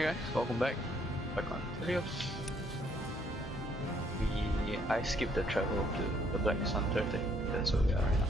Hey guys, welcome back. Back on Tylios. I skipped the travel to the Black Sun Thursday. That's where we are right now.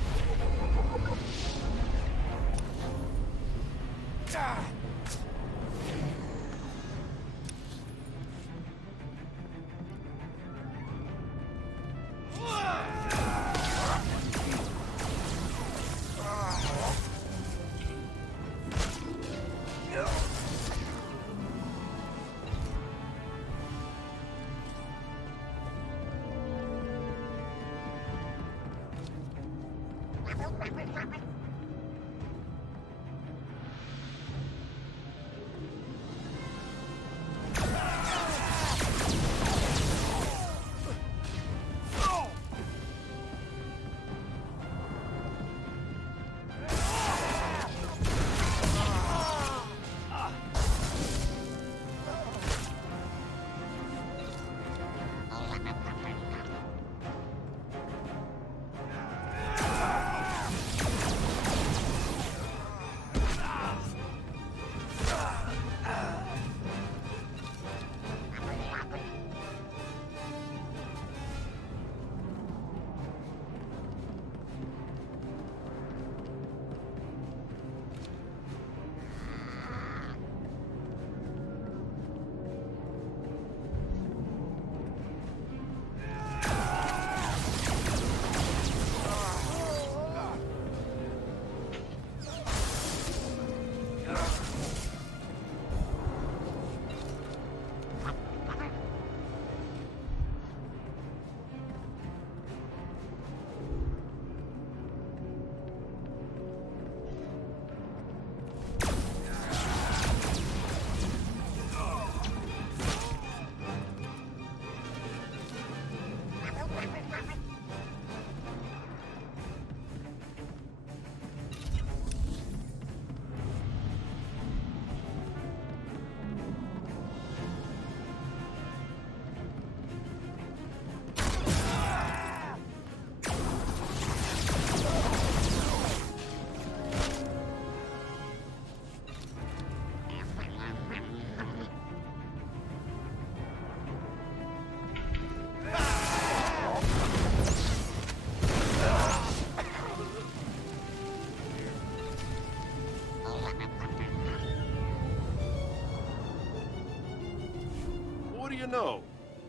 What do you know?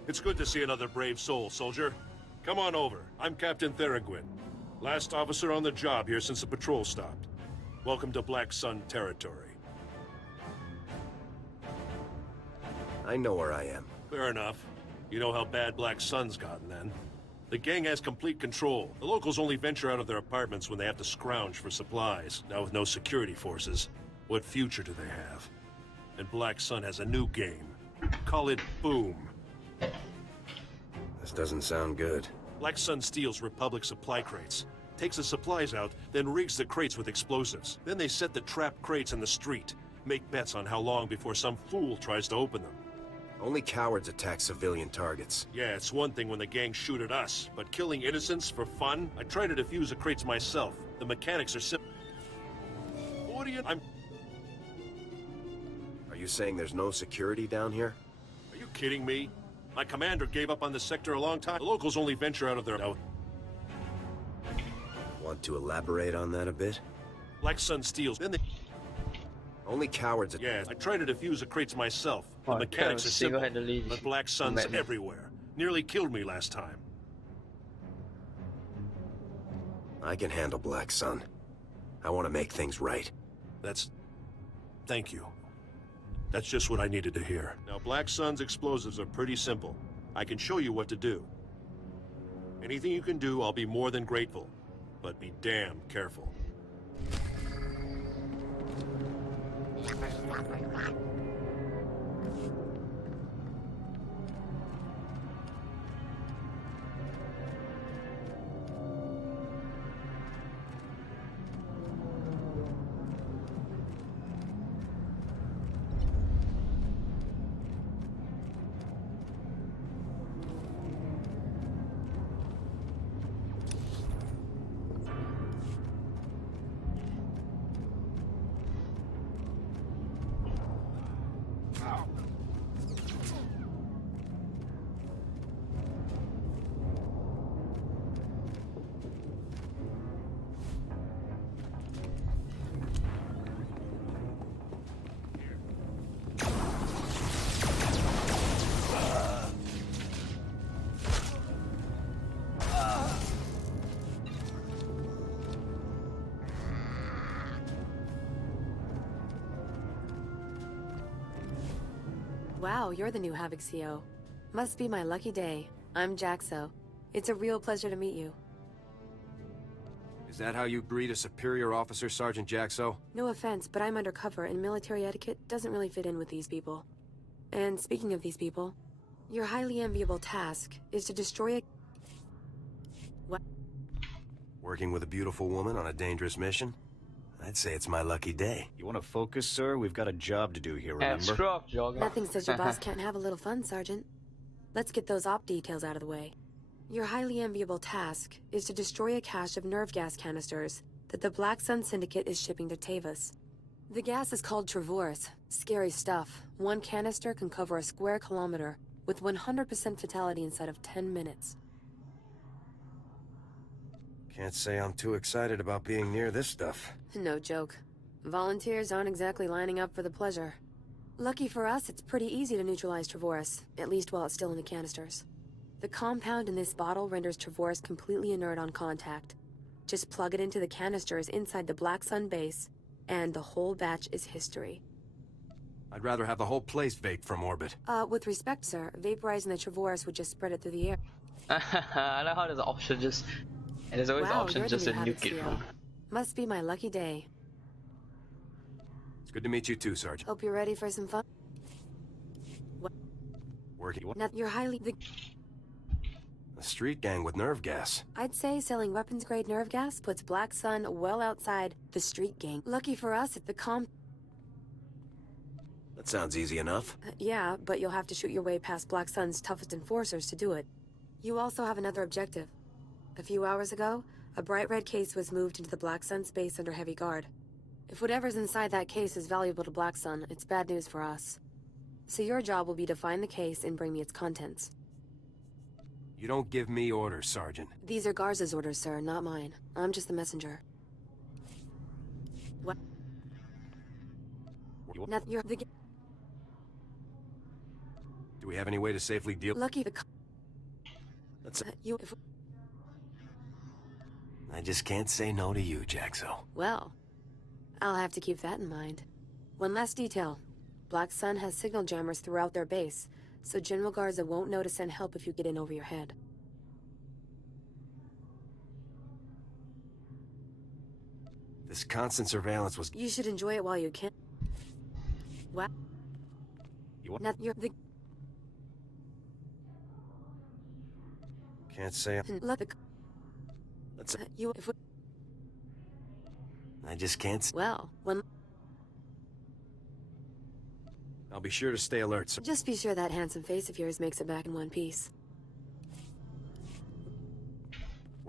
It's good to see another brave soul, soldier. Come on over. I'm Captain Theraguin. Last officer on the job here since the patrol stopped. Welcome to Black Sun territory. I know where I am. Fair enough. You know how bad Black Sun's gotten then. The gang has complete control. The locals only venture out of their apartments when they have to scrounge for supplies. Now with no security forces, what future do they have? And Black Sun has a new game. Call it Boom. This doesn't sound good. Black Sun steals Republic supply crates, takes the supplies out, then rigs the crates with explosives. Then they set the trapped crates in the street, make bets on how long before some fool tries to open them. Only cowards attack civilian targets. Yeah, it's one thing when the gang shoot at us, but killing innocents for fun? I tried to defuse the crates myself. The mechanics are simple. What do you... Are you saying there's no security down here? Are you kidding me? My commander gave up on the sector a long time. The locals only venture out of their... Want to elaborate on that a bit? Black Sun steals, then they... Only cowards... Yeah, I tried to defuse the crates myself. The Oh, mechanics are simple, single-handedly but Black Sun's met me. everywhere. Nearly killed me last time. I can handle Black Sun. I want to make things right. Thank you. That's just what I needed to hear. Now, Black Sun's explosives are pretty simple. I can show you what to do. Anything you can do, I'll be more than grateful. But be damn careful. Wow, you're the new Havoc CO. Must be my lucky day. I'm Jaxo. It's a real pleasure to meet you. Is that how you greet a superior officer, Sergeant Jaxo? No offense, but I'm undercover and military etiquette doesn't really fit in with these people. And speaking of these people, your highly enviable task is to destroy a... What? Working with a beautiful woman on a dangerous mission? I'd say it's my lucky day. You want to focus, sir? We've got a job to do here, And remember? stroke, jogger. Nothing says your boss can't have a little fun, Sergeant. Let's get those op details out of the way. Your highly enviable task is to destroy a cache of nerve gas canisters that the Black Sun Syndicate is shipping to Tavis. The gas is called Travorce. Scary stuff. One canister can cover a square kilometer with 100% fatality inside of 10 minutes. Can't say I'm too excited about being near this stuff. No joke. Volunteers aren't exactly lining up for the pleasure. Lucky for us, it's pretty easy to neutralize Travorce, at least while it's still in the canisters. The compound in this bottle renders Travorce completely inert on contact. Just plug it into the canisters inside the Black Sun base, and the whole batch is history. I'd rather have the whole place vaped from orbit. With respect, sir, vaporizing the Travorce would just spread it through the air. I like how there's an option just... And there's always the Wow, option you're just the to new nuke it Havoc from. CO. Must be my lucky day. It's good to meet you too, Sergeant. Hope you're ready for some fun. Working Not you're highly... a street gang with nerve gas. I'd say selling weapons-grade nerve gas puts Black Sun well outside the street gang. Lucky for us, if the That sounds easy enough. Yeah, but you'll have to shoot your way past Black Sun's toughest enforcers to do it. You also have another objective. A few hours ago, a bright red case was moved into the Black Sun space under heavy guard. If whatever's inside that case is valuable to Black Sun, it's bad news for us. So your job will be to find the case and bring me its contents. You don't give me orders, Sergeant. These are Garza's orders, sir, not mine. I'm just the messenger. What? Not you're the... Do we have any way to safely deal? Lucky the... That's... you... If, I just can't say no to you, Jaxo. well, I'll have to keep that in mind. One last detail. Black Sun has signal jammers throughout their base, so General Garza won't know to send help if you get in over your head. This constant surveillance was... You should enjoy it while you can. What? You want... Not you're the... Can't say... Look, the... That's... you... If... I just can't... Well, one... I'll be sure to stay alert, sir. Just be sure that handsome face of yours makes it back in one piece.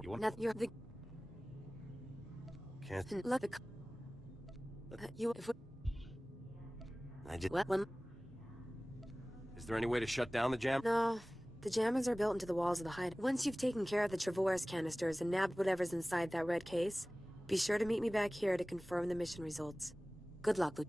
You want... Not you're the... Can't... Look, the... you... If... I just... Well, one... Is there any way to shut down the jam? No. The jammers are built into the walls of the hide. Once you've taken care of the Travorce canisters and nabbed whatever's inside that red case, be sure to meet me back here to confirm the mission results. Good luck, Luke.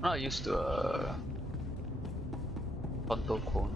Not used to control corner.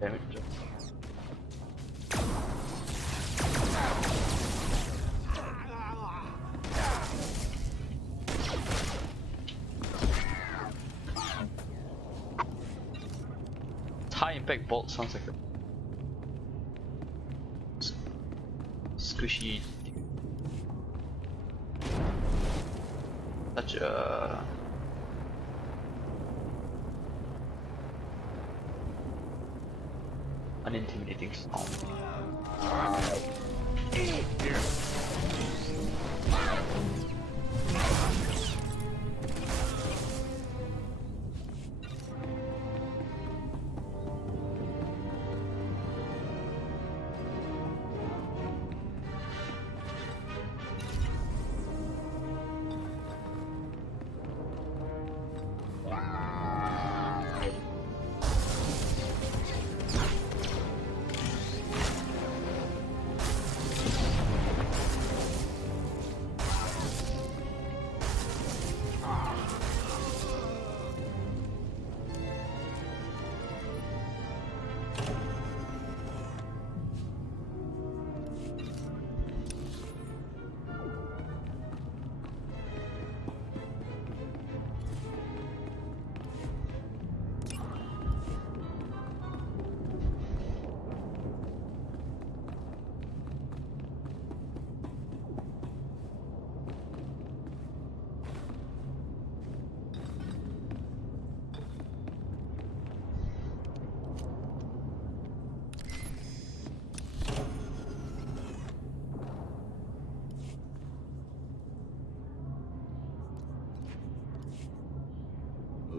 Damage. High impact bolt sounds like a squishy. Such a unintimidating sound.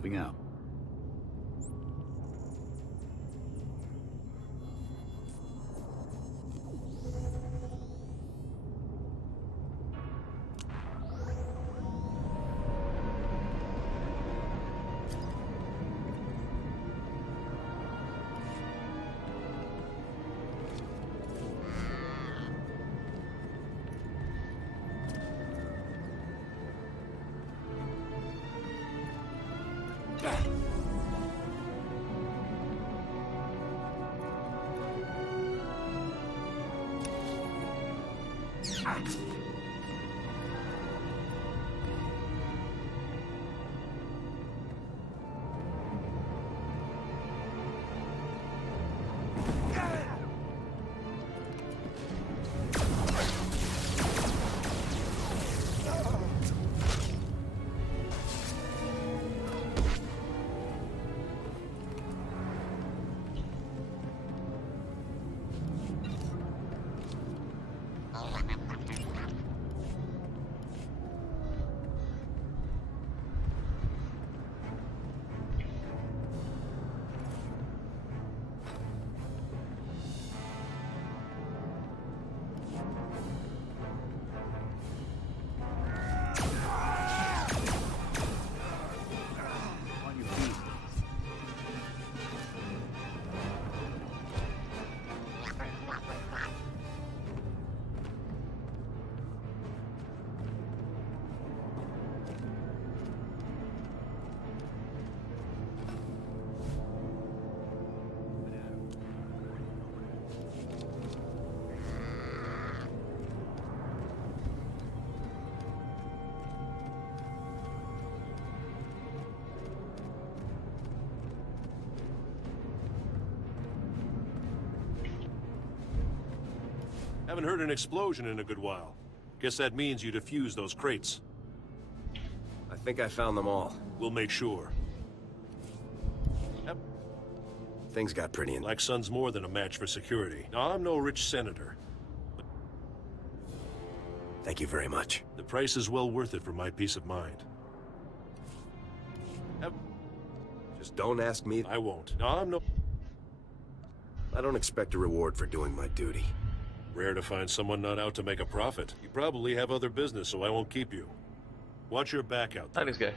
moving out. On your feet. Haven't heard an explosion in a good while. Guess that means you defused those crates. I think I found them all. We'll make sure. Yep. Things got pretty in. Black Sun's more than a match for security. Now, I'm no rich senator. Thank you very much. The price is well worth it for my peace of mind. Yep. Just don't ask me. I won't. No, I'm no... I don't expect a reward for doing my duty. Rare to find someone not out to make a profit. You probably have other business, so I won't keep you. Watch your back out there. Like this guy.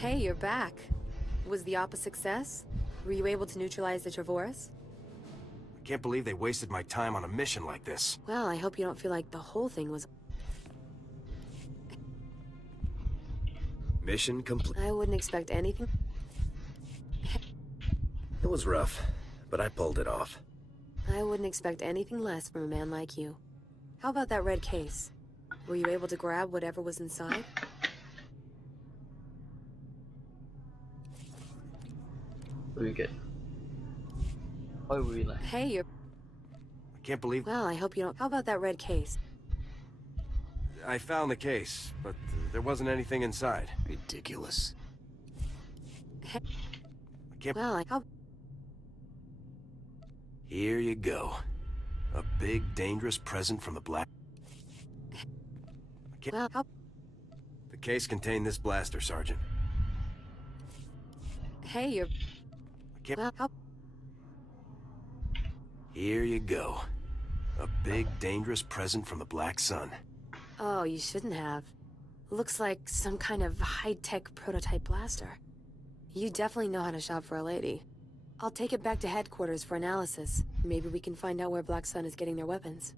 Hey, you're back. Was the op a success? Were you able to neutralize the Trevorus? I can't believe they wasted my time on a mission like this. Well, I hope you don't feel like the whole thing was... Mission complete. I wouldn't expect anything... It was rough, but I pulled it off. I wouldn't expect anything less from a man like you. How about that red case? Were you able to grab whatever was inside? What do we get? Why would we like? Hey, you're... I can't believe... Well, I hope you don't... How about that red case? I found the case, but there wasn't anything inside. Ridiculous. I Hey... can't... Well, How... Here you go. A big, dangerous present from the Black... I can't... Well, How... The case contained this blaster, Sergeant. Hey, you're... I can't... Well, How... Here you go. A big, dangerous present from the Black Sun. Oh, you shouldn't have. Looks like some kind of high-tech prototype blaster. You definitely know how to shop for a lady. I'll take it back to headquarters for analysis. Maybe we can find out where Black Sun is getting their weapons.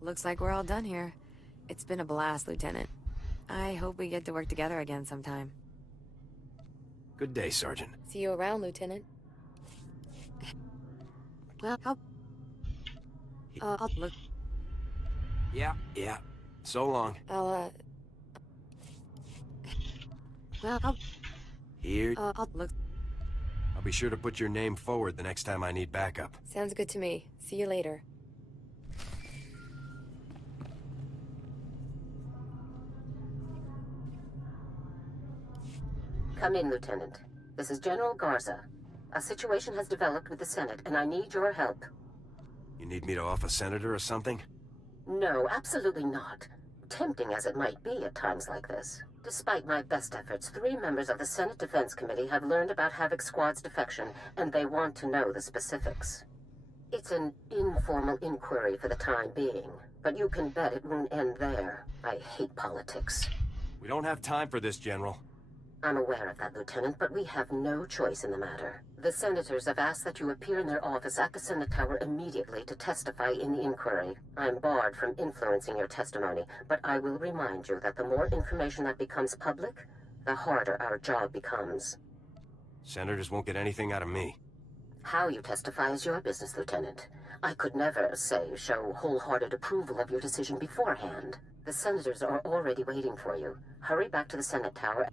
Looks like we're all done here. It's been a blast, Lieutenant. I hope we get to work together again sometime. Good day, Sergeant. See you around, Lieutenant. Well, I'll look. Yeah. So long. Well, Here. I'll look. I'll be sure to put your name forward the next time I need backup. Sounds good to me. See you later. Come in, Lieutenant. This is General Garza. A situation has developed with the Senate, and I need your help. You need me to off a senator or something? No, absolutely not. Tempting as it might be at times like this. Despite my best efforts, 3 members of the Senate Defense Committee have learned about Havoc Squad's defection, and they want to know the specifics. It's an informal inquiry for the time being, but you can bet it won't end there. I hate politics. We don't have time for this, General. I'm aware of that, Lieutenant, but we have no choice in the matter. The senators have asked that you appear in their office at the Senate Tower immediately to testify in the inquiry. I'm barred from influencing your testimony, but I will remind you that the more information that becomes public, the harder our job becomes. Senators won't get anything out of me. How you testify is your business, Lieutenant. I could never, show wholehearted approval of your decision beforehand. The senators are already waiting for you. Hurry back to the Senate Tower.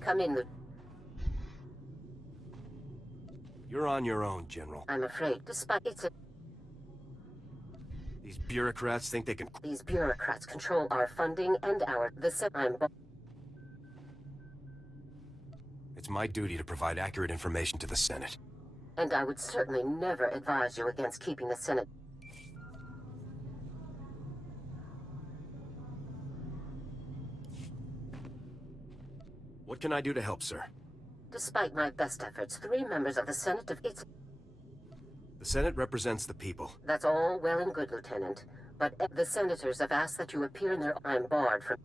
Come in, You're on your own, General. I'm afraid, despite These bureaucrats think they can... these bureaucrats control our funding and It's my duty to provide accurate information to the Senate. and I would certainly never advise you against keeping the Senate. What can I do to help, sir? Despite my best efforts, 3 members of the Senate The Senate represents the people. That's all well and good, Lieutenant. But the senators have asked that you appear in their... I'm barred from...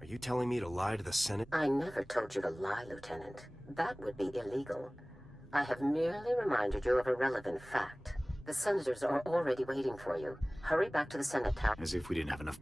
Are you telling me to lie to the Senate? I never told you to lie, Lieutenant. That would be illegal. I have merely reminded you of a relevant fact. The senators are already waiting for you. Hurry back to the Senate Tower. As if we didn't have enough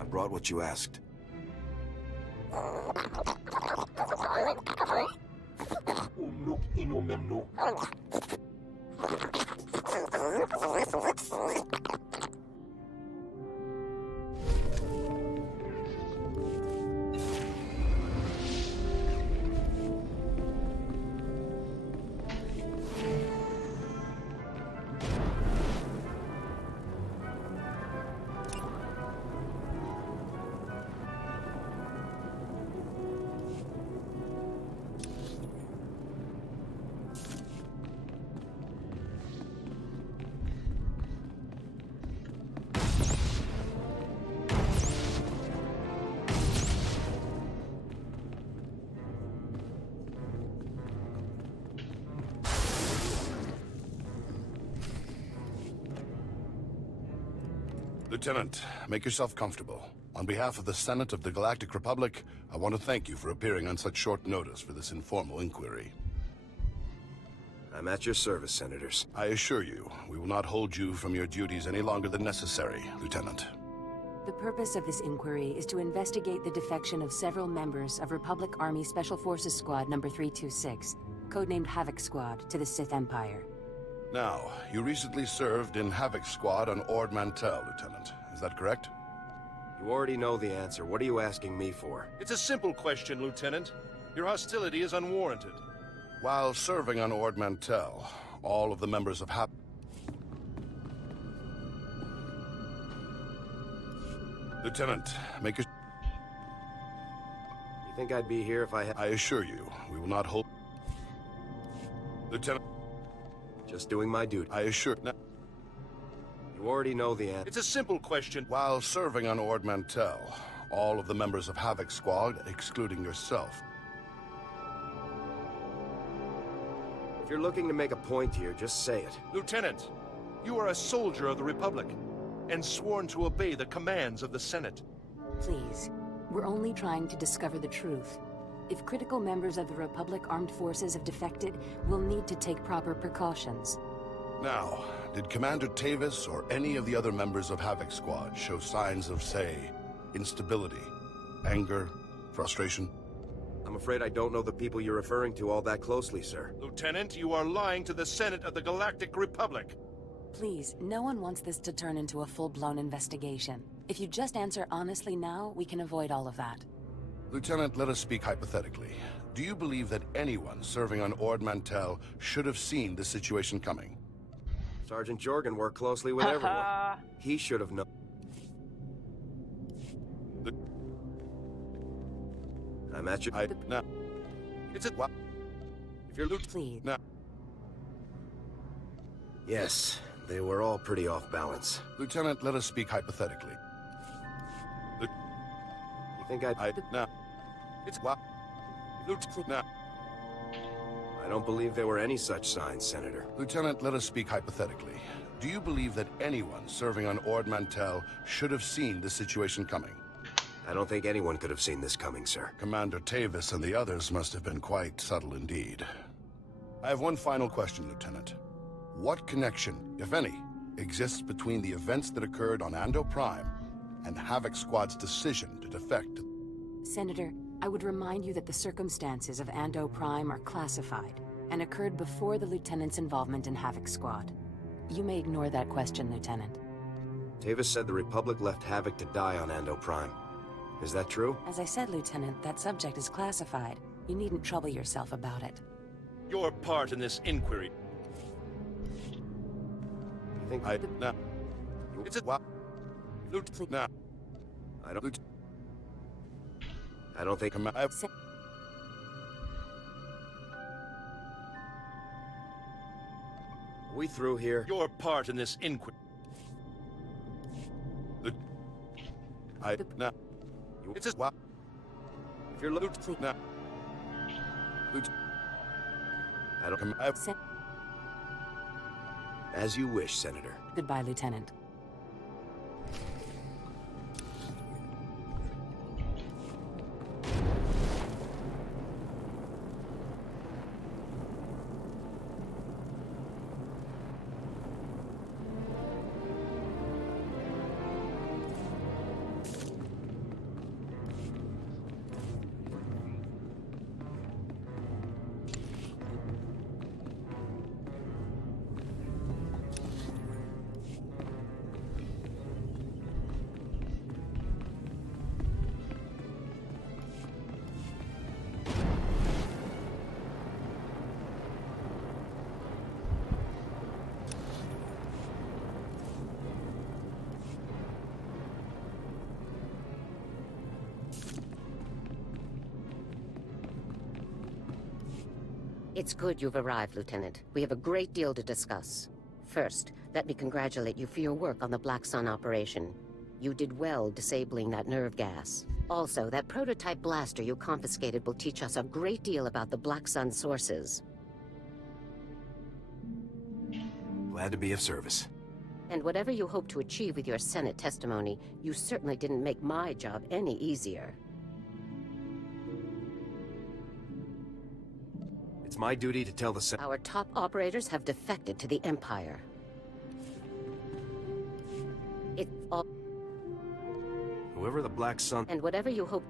I brought what you asked. Lieutenant, make yourself comfortable. On behalf of the Senate of the Galactic Republic, I want to thank you for appearing on such short notice for this informal inquiry. I'm at your service, Senators. I assure you, we will not hold you from your duties any longer than necessary, Lieutenant. The purpose of this inquiry is to investigate the defection of several members of Republic Army Special Forces Squad number 326, codenamed Havoc Squad, to the Sith Empire. Now, you recently served in Havoc Squad on Ord Mantell, Lieutenant. Is that correct? You already know the answer. What are you asking me for? It's a simple question, Lieutenant. Your hostility is unwarranted. While serving on Ord Mantell, all of the members of Lieutenant, make your... You think I'd be here if I had... I assure you, we will not hold... Lieutenant, Just doing my duty. I assure... You already know the answer. It's a simple question. While serving on Ord Mantell, all of the members of Havoc Squad, excluding yourself... If you're looking to make a point here, just say it. Lieutenant, you are a soldier of the Republic, and sworn to obey the commands of the Senate. Please, we're only trying to discover the truth. If critical members of the Republic Armed Forces have defected, we'll need to take proper precautions. Now, did Commander Tavis or any of the other members of Havoc Squad show signs of, say, instability, anger, frustration? I'm afraid I don't know the people you're referring to all that closely, sir. Lieutenant, you are lying to the Senate of the Galactic Republic. Please, no one wants this to turn into a full-blown investigation. If you just answer honestly now, we can avoid all of that. Lieutenant, let us speak hypothetically. Do you believe that anyone serving on Ord Mantell should have seen this situation coming? Sergeant Jorgen worked closely with everyone. He should have known. I'm at you. Now. It's a... What? If you're Please. Now. Yes, they were all pretty off balance. Lieutenant, let us speak hypothetically. You think Now. It's... What? Now. I don't believe there were any such signs, Senator. Lieutenant, let us speak hypothetically. Do you believe that anyone serving on Ord Mantell should have seen this situation coming? I don't think anyone could have seen this coming, sir. Commander Tavis and the others must have been quite subtle indeed. I have one final question, Lieutenant. What connection, if any, exists between the events that occurred on Ando Prime and Havoc Squad's decision to defect? Senator, I would remind you that the circumstances of Ando Prime are classified and occurred before the Lieutenant's involvement in Havoc Squad. You may ignore that question, Lieutenant. Tavis said the Republic left Havoc to die on Ando Prime. Is that true? As I said, Lieutenant, that subject is classified. You needn't trouble yourself about it. Your part in this inquiry. You think Now. It's a... What? Lieutenant... Now. I don't think Se- Are we through here? Your part in this inquiry. Now. It's a... What? If you're looking... Now. I don't... Se- As you wish, Senator. Goodbye, Lieutenant. It's good you've arrived, Lieutenant. We have a great deal to discuss. First, let me congratulate you for your work on the Black Sun operation. You did well disabling that nerve gas. Also, that prototype blaster you confiscated will teach us a great deal about the Black Sun sources. Glad to be of service. And whatever you hope to achieve with your Senate testimony, you certainly didn't make my job any easier. It's my duty to tell the Senate. Our top operators have defected to the Empire. It's all... Whoever the Black Sun... And whatever you hope...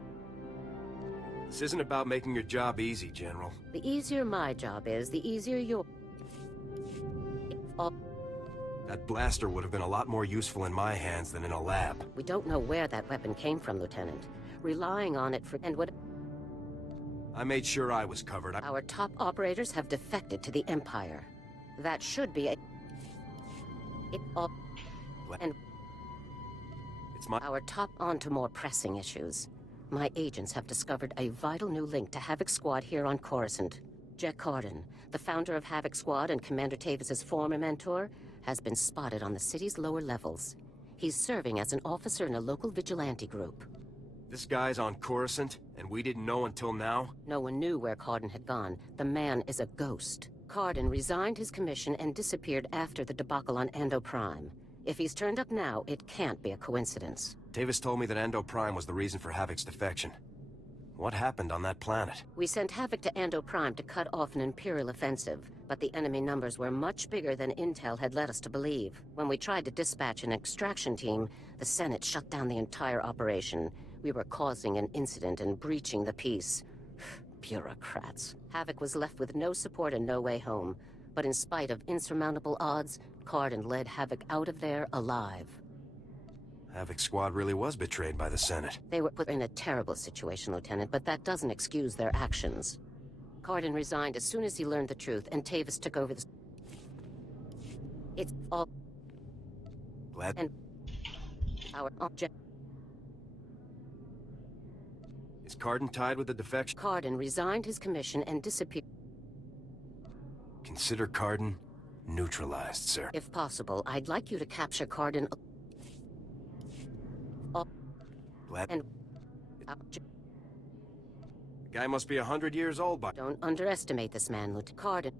This isn't about making your job easy, General. The easier my job is, the easier your... It's all... That blaster would have been a lot more useful in my hands than in a lab. We don't know where that weapon came from, Lieutenant. Relying on it for... And what... I made sure I was covered. Our top operators have defected to the Empire. That should be a... It all... And... It's my... Our top... On to more pressing issues. My agents have discovered a vital new link to Havoc Squad here on Coruscant. Jack Cardin, the founder of Havoc Squad and Commander Tavis's former mentor, has been spotted on the city's lower levels. He's serving as an officer in a local vigilante group. This guy's on Coruscant, and we didn't know until now? No one knew where Cardin had gone. The man is a ghost. Cardin resigned his commission and disappeared after the debacle on Ando Prime. If he's turned up now, it can't be a coincidence. Tavis told me that Ando Prime was the reason for Havoc's defection. What happened on that planet? We sent Havoc to Ando Prime to cut off an Imperial offensive, but the enemy numbers were much bigger than Intel had led us to believe. When we tried to dispatch an extraction team, the Senate shut down the entire operation. We were causing an incident and breaching the peace. Bureaucrats. Havoc was left with no support and no way home. But in spite of insurmountable odds, Cardin led Havoc out of there alive. Havoc Squad really was betrayed by the Senate. They were put in a terrible situation, Lieutenant, but that doesn't excuse their actions. Cardin resigned as soon as he learned the truth, and Tavis took over the... It's all... Glad... And... Our object... Is Cardin tied with the defection? Cardin resigned his commission and disappeared. Consider Cardin neutralized, sir. If possible, I'd like you to capture Cardin... Glad... And... The guy must be 100 years old by... Don't underestimate this man, Lieutenant Cardin.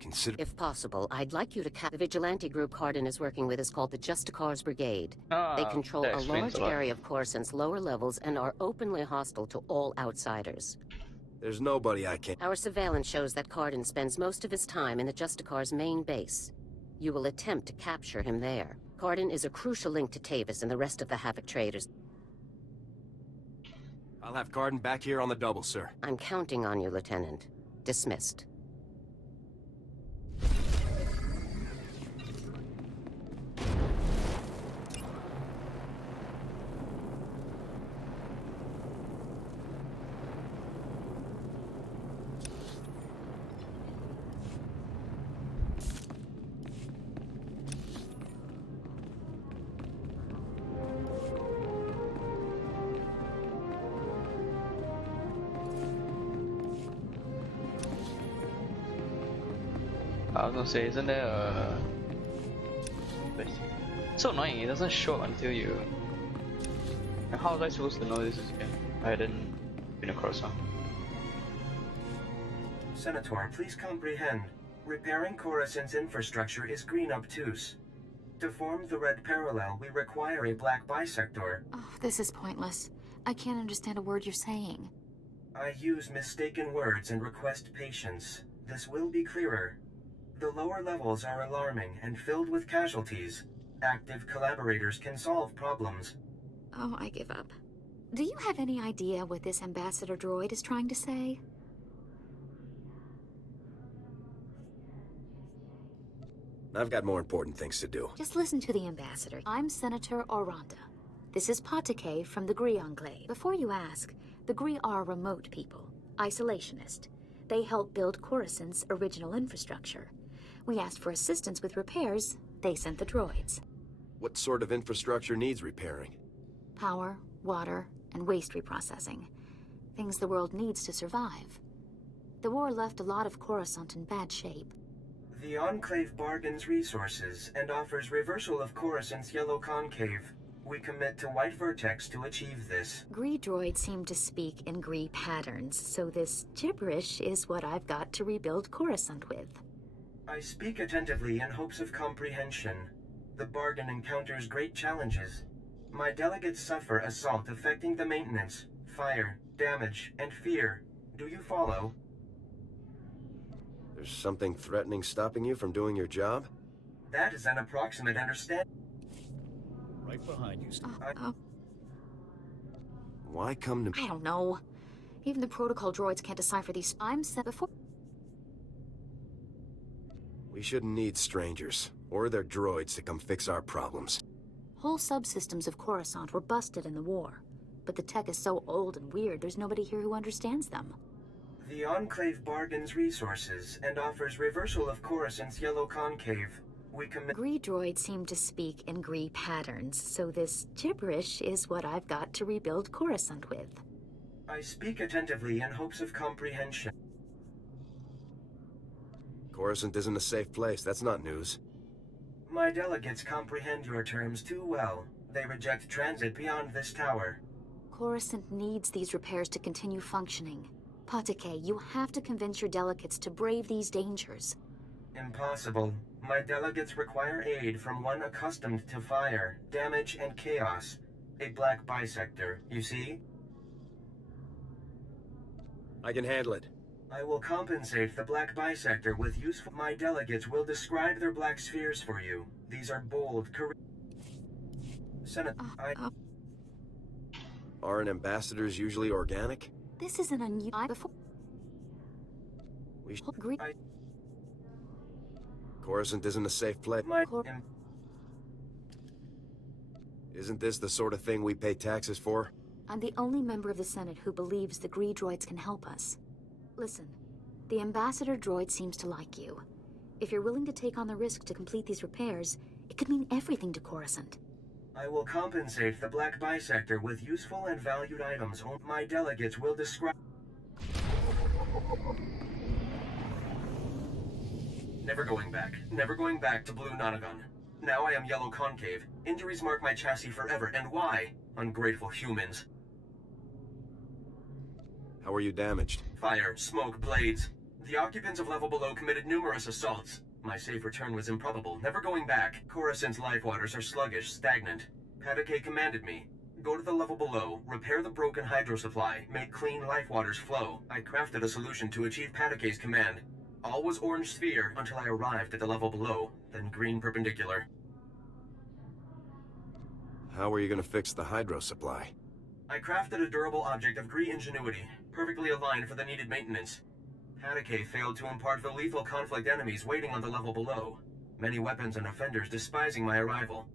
Consider... If possible, I'd like you to The vigilante group Cardin is working with is called the Justicar's Brigade. They control that a explains large a lot. area of Coruscant's lower levels and are openly hostile to all outsiders. There's nobody I can... Our surveillance shows that Cardin spends most of his time in the Justicar's main base. You will attempt to capture him there. Cardin is a crucial link to Tavis and the rest of the Havoc traders. I'll have Cardin back here on the double, sir. I'm counting on you, Lieutenant. Dismissed. I was gonna say, isn't there a... So annoying, it doesn't show up until you... And how was I supposed to know this is again? I hadn't been across one. SWTOR, please comprehend. Repairing Coruscant's infrastructure is green obtuse. To form the red parallel, we require a black bisector. Oh, this is pointless. I can't understand a word you're saying. I use mistaken words and request patience. This will be clearer. The lower levels are alarming and filled with casualties. Active collaborators can solve problems. Oh, I give up. Do you have any idea what this ambassador droid is trying to say? I've got more important things to do. Just listen to the ambassador. I'm Senator Oranda. This is Patake from the Gree Enclave. Before you ask, the Gree are remote people, isolationist. They helped build Coruscant's original infrastructure. We asked for assistance with repairs. They sent the droids. What sort of infrastructure needs repairing? Power, water, and waste reprocessing. Things the world needs to survive. The war left a lot of Coruscant in bad shape. The Enclave bargains resources and offers reversal of Coruscant's yellow concave. We commit to White Vertex to achieve this. Gree droids seem to speak in Gree patterns, so this gibberish is what I've got to rebuild Coruscant with. I speak attentively in hopes of comprehension. The bargain encounters great challenges. My delegates suffer assault affecting the maintenance, fire, damage, and fear. Do you follow? There's something threatening stopping you from doing your job? That is an approximate understanding. Right behind you, Steve. Why come to... I don't know. Even the protocol droids can't decipher these. I'm sent before. We shouldn't need strangers, or their droids to come fix our problems. Whole subsystems of Coruscant were busted in the war. But the tech is so old and weird, there's nobody here who understands them. The Enclave bargains resources and offers reversal of Coruscant's yellow concave. We commit. Gree droids seem to speak in Gree patterns, so this gibberish is what I've got to rebuild Coruscant with. I speak attentively in hopes of comprehension. Coruscant isn't a safe place. That's not news. My delegates comprehend your terms too well. They reject transit beyond this tower. Coruscant needs these repairs to continue functioning. Patake, you have to convince your delegates to brave these dangers. Impossible. My delegates require aid from one accustomed to fire, damage, and chaos. A black bisector, you see? I can handle it. I will compensate the black bisector with useful... My delegates will describe their black spheres for you. These are bold, Senate... Aren't ambassadors usually organic? This isn't a new... before... We should... Gree... Coruscant isn't a safe place. Isn't this the sort of thing we pay taxes for? I'm the only member of the Senate who believes the Gree droids can help us. Listen, the ambassador droid seems to like you. If you're willing to take on the risk to complete these repairs, it could mean everything to Coruscant. I will compensate the black bisector with useful and valued items. My delegates will describe... Never going back. Never going back to Blue Nonagon. Now I am Yellow Concave. Injuries mark my chassis forever, and why? Ungrateful humans. How were you damaged? Fire, smoke, blades. The occupants of level below committed numerous assaults. My safe return was improbable. Never going back. Coruscant's life waters are sluggish, stagnant. Patake commanded me. Go to the level below, repair the broken hydro supply, make clean life waters flow. I crafted a solution to achieve Patake's command. All was orange sphere until I arrived at the level below, then green perpendicular. How are you going to fix the hydro supply? I crafted a durable object of Gree ingenuity, perfectly aligned for the needed maintenance. Patake failed to impart the lethal conflict enemies waiting on the level below. Many weapons and offenders despising my arrival.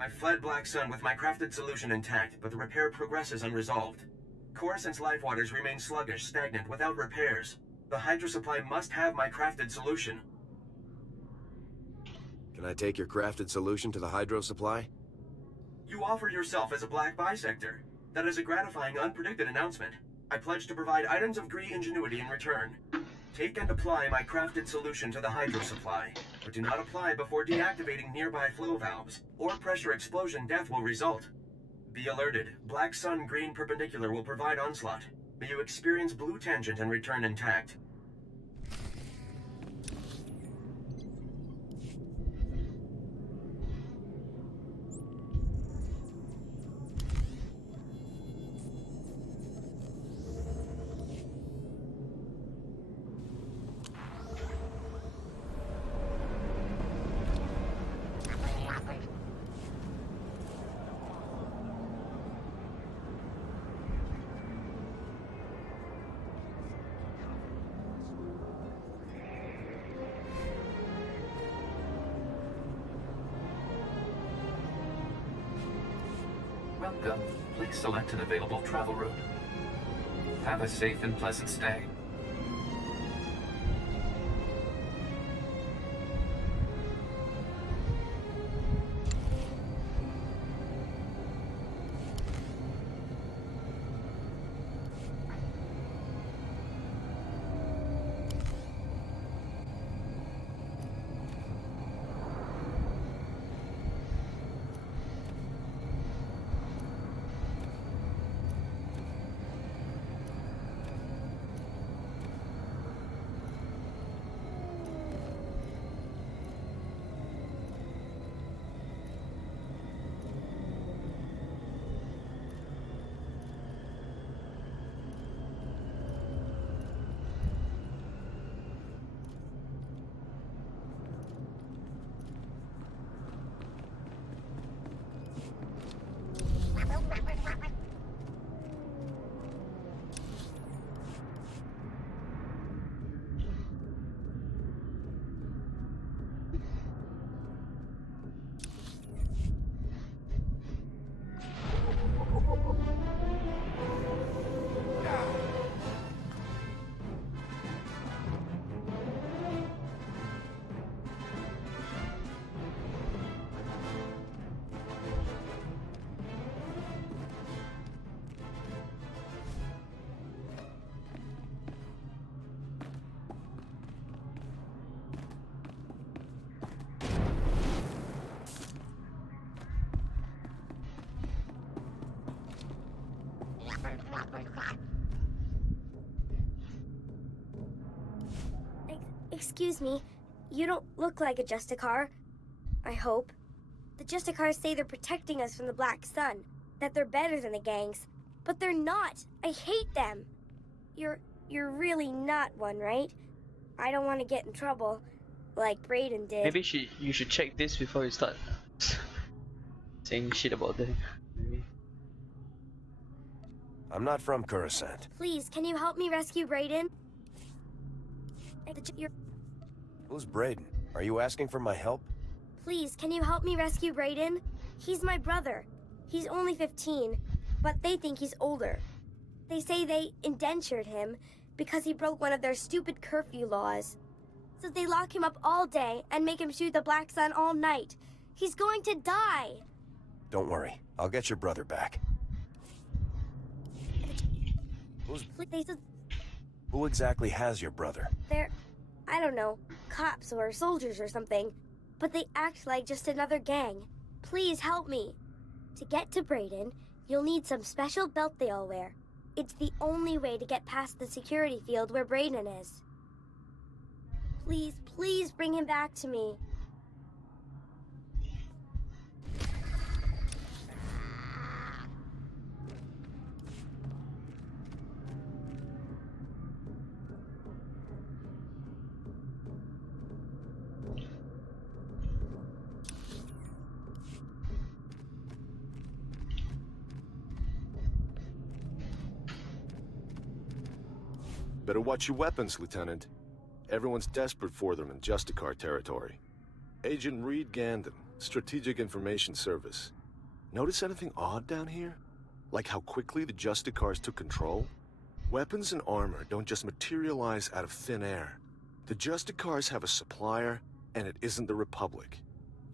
I fled Black Sun with my crafted solution intact, but the repair progresses unresolved. Coruscant's life waters remain sluggish, stagnant, without repairs. The hydro supply must have my crafted solution. Can I take your crafted solution to the hydro supply? You offer yourself as a black bisector. That is a gratifying, unpredicted announcement. I pledge to provide items of Gree ingenuity in return. Take and apply my crafted solution to the hydro supply, but do not apply before deactivating nearby flow valves, or pressure explosion death will result. Be alerted, Black Sun green perpendicular will provide onslaught. May you experience blue tangent and return intact. Welcome. Please select an available travel route. Have a safe and pleasant stay. Excuse me, you don't look like a Justicar. I hope. The Justicars say they're protecting us from the Black Sun, that they're better than the gangs, but they're not. I hate them. You're really not one, right? I don't want to get in trouble, like Brayden did. Maybe you should check this before you start saying shit about them. Maybe. I'm not from Coruscant. Please, can you help me rescue Brayden? Who's Brayden? Are you asking for my help? Please, can you help me rescue Brayden? He's my brother. He's only 15, but they think he's older. They say they indentured him because he broke one of their stupid curfew laws. So they lock him up all day and make him shoot the Black Sun all night. He's going to die. Don't worry. I'll get your brother back. Who exactly has your brother? They're, I don't know, cops or soldiers or something. But they act like just another gang. Please help me. To get to Brayden, you'll need some special belt they all wear. It's the only way to get past the security field where Brayden is. Please, please bring him back to me. Better watch your weapons, Lieutenant. Everyone's desperate for them in Justicar territory. Agent Reed Gandon, Strategic Information Service. Notice anything odd down here? Like how quickly the Justicars took control? Weapons and armor don't just materialize out of thin air. The Justicars have a supplier, and it isn't the Republic.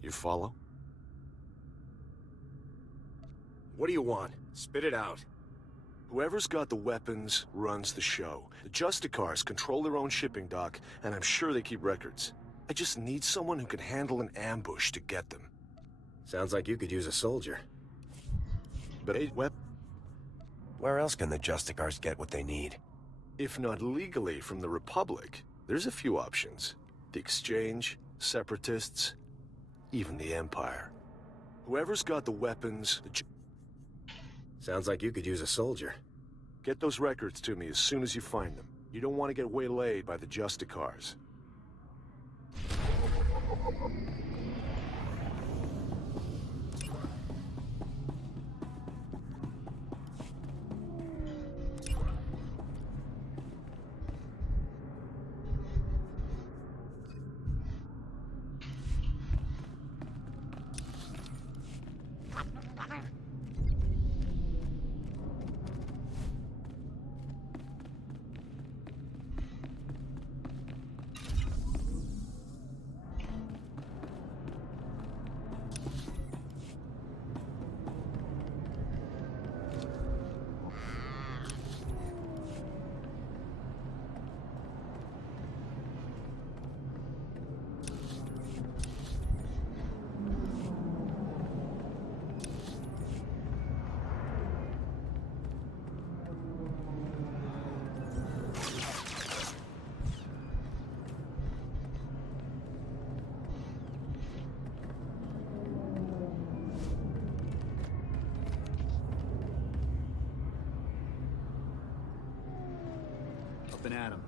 You follow? What do you want? Spit it out. Whoever's got the weapons runs the show. The Justicars control their own shipping dock, and I'm sure they keep records. I just need someone who can handle an ambush to get them. Sounds like you could use a soldier. But where else can the Justicars get what they need? If not legally from the Republic, there's a few options. The Exchange, Separatists, even the Empire. Whoever's got the weapons... Sounds like you could use a soldier. Get those records to me as soon as you find them. You don't want to get waylaid by the Justicars. Up and at 'em.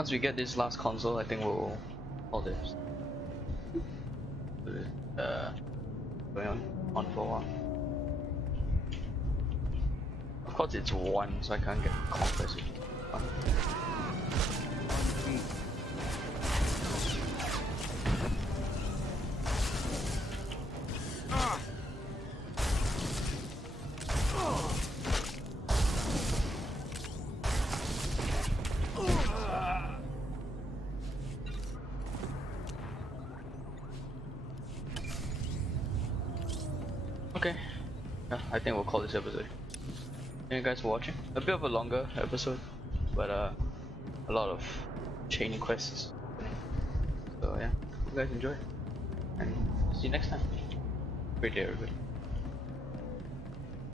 Once we get this last console, I think we'll all this. Going on for a while. Of course, it's 1, so I can't get conquest with 1. Okay, yeah, I think we'll call this episode. Thank you guys for watching. A bit of a longer episode, but a lot of chain quests. So yeah, hope you guys enjoy, and see you next time. Great day, everybody.